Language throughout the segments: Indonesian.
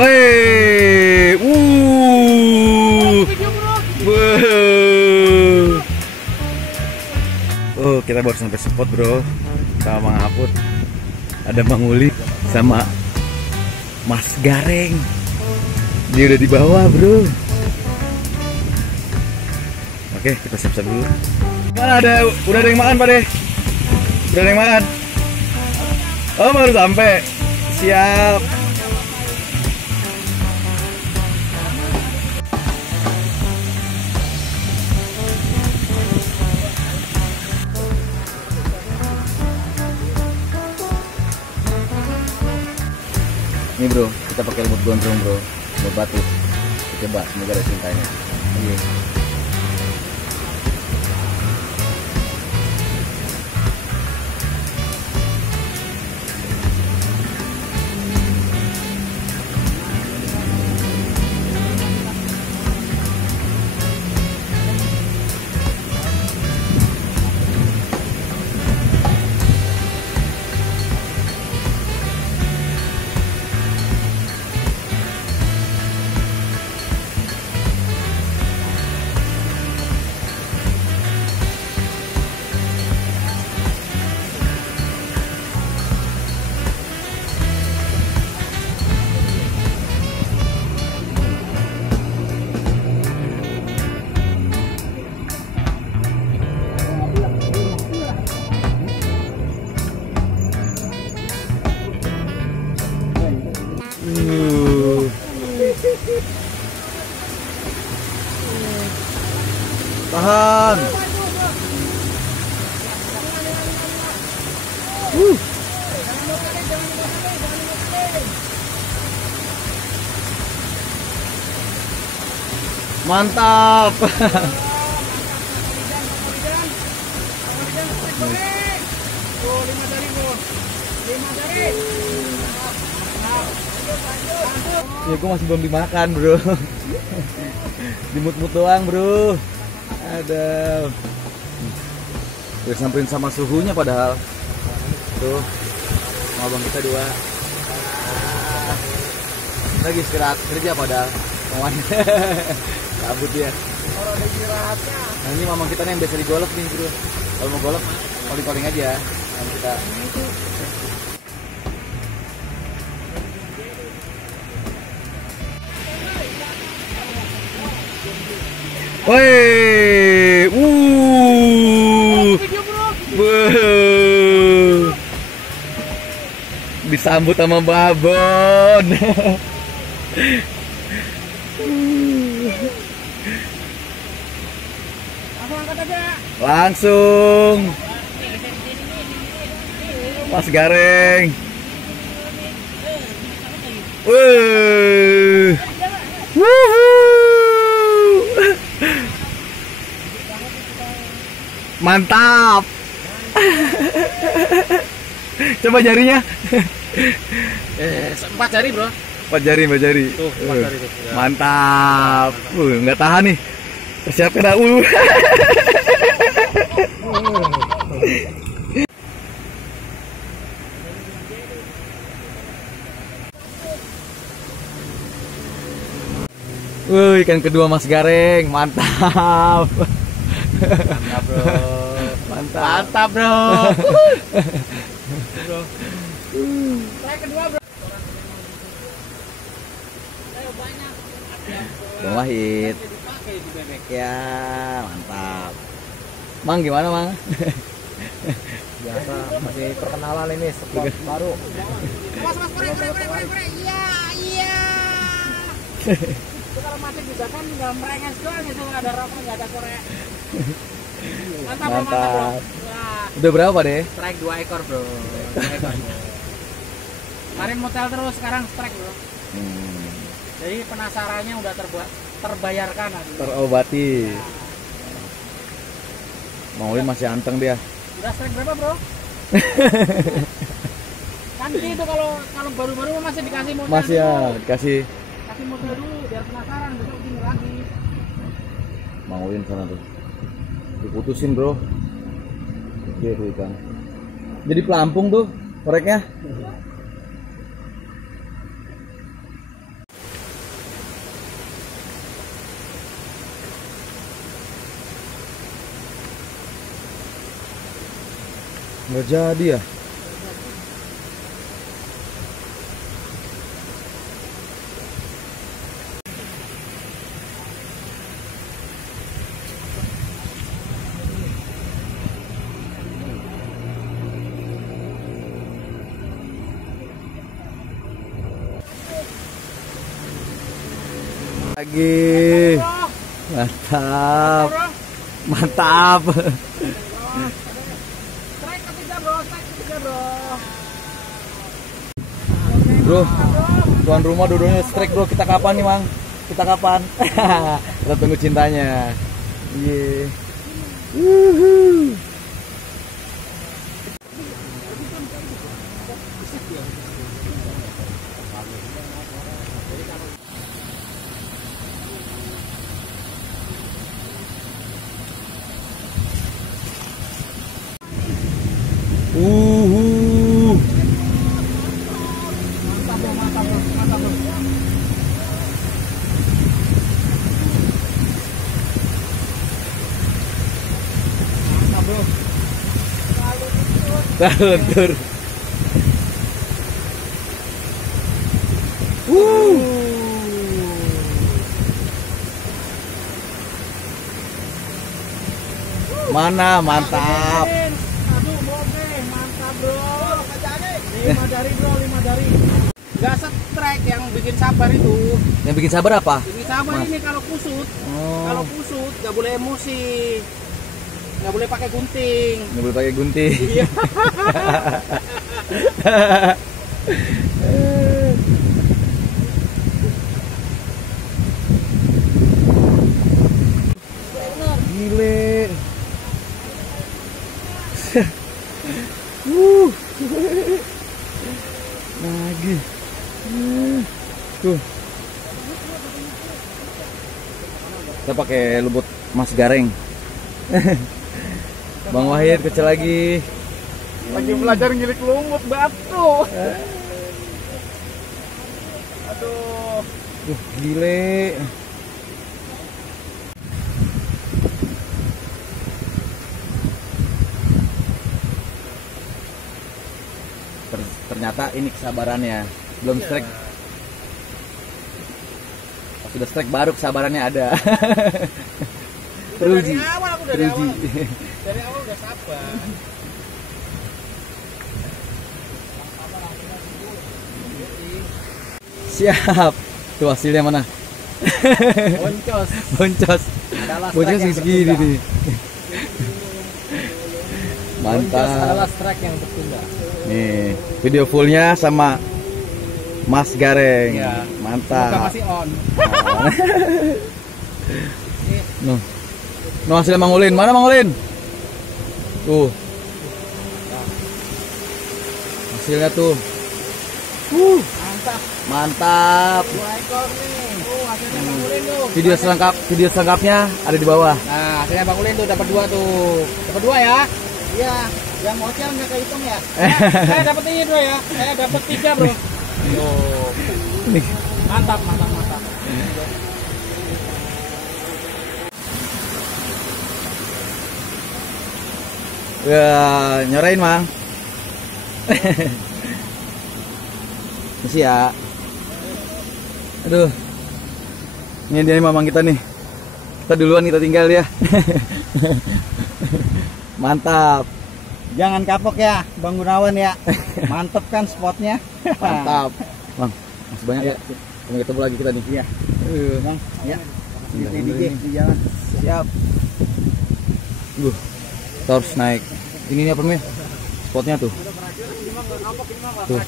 Woi, oh, kita baru sampai spot bro, sama Mang Aput, ada Mang Uli sama Mas Gareng, dia udah di bawah bro. Oke, kita siap-siap dulu. Mana udah ada yang makan Pak deh? Udah ada yang makan? Oh baru sampai, siap. Ini bro, kita pakai lumut gondrong bro, lumut batu. Coba, semoga ada cintanya. Iya. Tahan. Mantap. Ya gue masih belum dimakan bro. Dimut-mut doang bro. Ada. Udah samperin sama suhunya padahal. Tuh. Sama abang kita dua. Lagi istirahat kerja padahal. Kabut dia. Orang istirahatnya. Nah ini mamang kita nih yang biasa digolok nih bro. Kalau mau golok, calling aja. Mamang kita. Woi, disambut sama babon. Langsung, Mas Gareng. Mantap. Coba jarinya. 4 jari bro. 4 jari. Tuh, 4 jari tuh. Ya. Mantap. Nggak tahan nih. Persiapkan dah. Ikan kedua Mas Gareng. Mantap. Mantap bro. Mantap bro. Saya kedua bro. Bang Wahid. Ya mantap. Mang gimana Mang? Biasa masih perkenalan ini spot baru. Mas kore. Iya. Itu kalau mati juga kan nggak merenges doang itu, nggak ada rokok, nggak ada korek. Mantap. Bro. Udah berapa deh? Strike 2 ekor bro. 2 ekor. Kemarin motel terus, sekarang strike bro. Jadi penasarannya udah terbayarkan. Terobati. Maulin masih anteng dia. Udah strike berapa bro? Kan gitu kalau baru-baru masih dikasih motel. Masih ya, dikasih Motor dulu biar penasaran, besok sini lagi. Maulin sana tuh. Diputusin bro. Dia tuh ikan. Jadi pelampung tuh koreknya. Nggak jadi ya? Lagi. Mantap. Mantap. Strike ketiga bro, strike ketiga bro. Bro, tuan rumah duduknya strike bro. Kita kapan nih mang? Kita kapan? Kita tunggu cintanya. Iya. Wuhu. Luntur. Mana mantap. Aduh moge, mantap bro. 5 dari bro, 5 dari. Gak strike yang bikin sabar itu. Yang bikin sabar apa? Bikin sabar Mas. ini kalau kusut. Oh. Kalau kusut gak boleh emosi. Gak boleh pakai gunting. Nggak boleh pakai gunting. Iya. Gile. Lagi. Tuh. Kita pakai lubut Mas Gareng. Bang Wahid kecil lagi. Lagi belajar ngilik lumut batu. Aduh. Gile. Ternyata ini kesabarannya. Belum strike. Pas sudah strike baru kesabarannya ada. Teruji. Dari awal aku dari awal. Dari awal udah sabar. Siap. Tuh hasilnya mana? Boncos. Boncos. Boncos segini nih. Mantap. Adalah strike yang tertunda. Nih, video fullnya sama Mas Gareng. Iya. Mantap. Semoga masih on. Nuh. Nuh hasilnya Mang Ulin. Mana Mang Ulin? Tuh. Hasilnya tuh. Mantap. Mantap. 2 ekor nih. Hasilnya Bang Ulin tuh. Video selengkapnya ada di bawah. Nah, hasilnya Bang Ulin tuh dapat 2 tuh. Dapat 2 ya? Iya. Yang hotel nggak kehitung ya? Saya dapat ini 2 ya. Saya dapat 3 bro. Tuh. Mantap, mantap, mantap. Ya, nyorain Mang. Masih ya. Aduh. Ini dia mamang kita nih. Kita duluan, kita tinggal ya. Mantap. Jangan kapok ya, Bang Gunawan ya. Mantep kan spotnya. Mantap. Bang, masih banyak ya. Sampai ketemu lagi kita nih. Iya. Bang, ya. Di jalan. Siap. Kita harus naik. Ini nih apa namanya? Spotnya tuh. Tuh.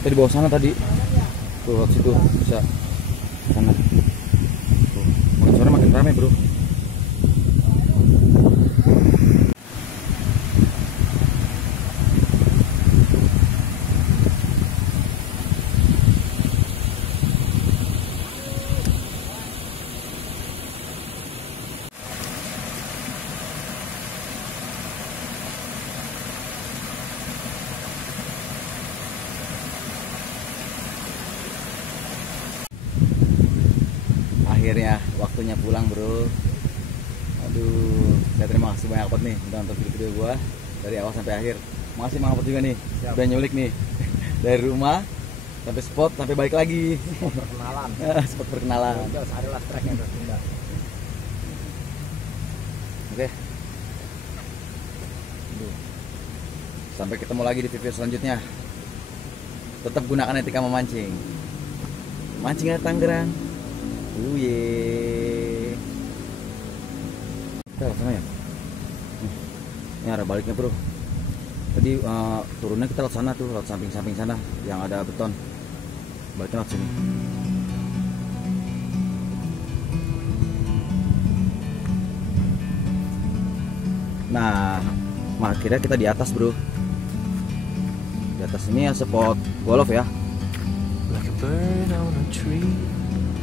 Kita di bawah sana tadi. Tuh, waktu situ bisa sana. Tuh, makin sore makin ramai, bro. Akhirnya waktunya pulang, bro. Aduh, saya terima kasih banyak banget nih udah nonton video-video gua dari awal sampai akhir. Makasih Mang Apot juga nih. Siap. Udah nyulik nih. Dari rumah sampai spot sampai balik lagi. Perkenalan. Spot perkenalan. Udah sehari lah treknya terus pindah. Oke. Sampai ketemu lagi di video selanjutnya. Tetap gunakan etika memancing. Mancing dari Tangerang. Uye. Kita sana ya. Ini arah baliknya bro. Tadi turunnya kita lewat sana tuh, lewat samping-samping sana yang ada beton. Baliknya lewat sini. Nah, akhirnya kita di atas bro. Di atas ini ya spot golf ya.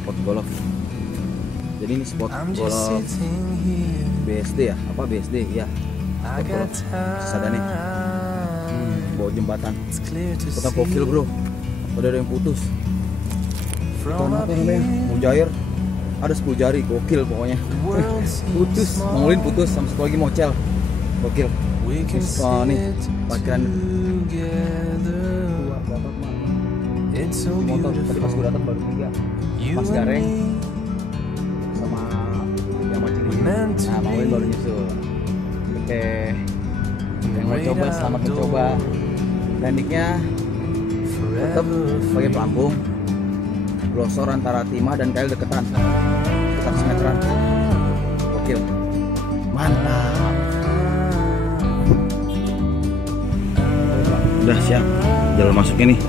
Spot golf. Jadi ini spot golf BSD ya? Apa BSD? Ya. Spot golf Cisadane. Bawa jembatan. Kita gokil bro. Udah ada yang putus. Ikan apa namanya? Mujair. Ada 10 jari, gokil pokoknya. Putus, mangulin putus, sama satu lagi mocel. Gokil. Nih, parkiran motor. Tadi pas gue datang baru 3. Mas Gareng sama yang mancing ini. Nah, mangulin baru nyusul. Oke. Yang mau coba, selamat mencoba. Tekniknya tetap pakai pelampung. Glosor antara timah dan kail deketan. Sekitar semeteran. Gokil. Mantap. Udah siap, jalan masuknya nih.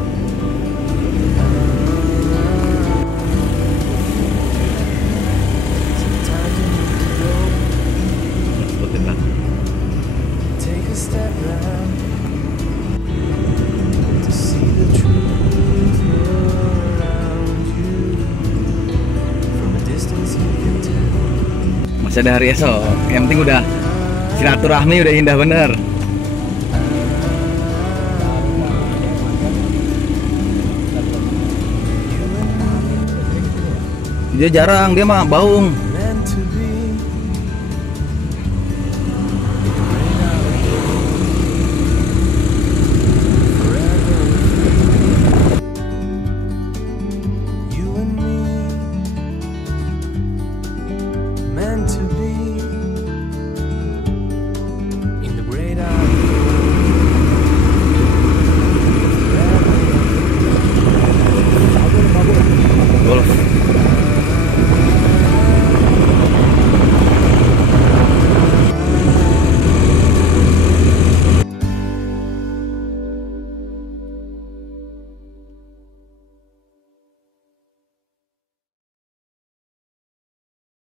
Masih ada hari esok, yang penting udah silaturahmi udah indah bener. Dia jarang, dia mah baung.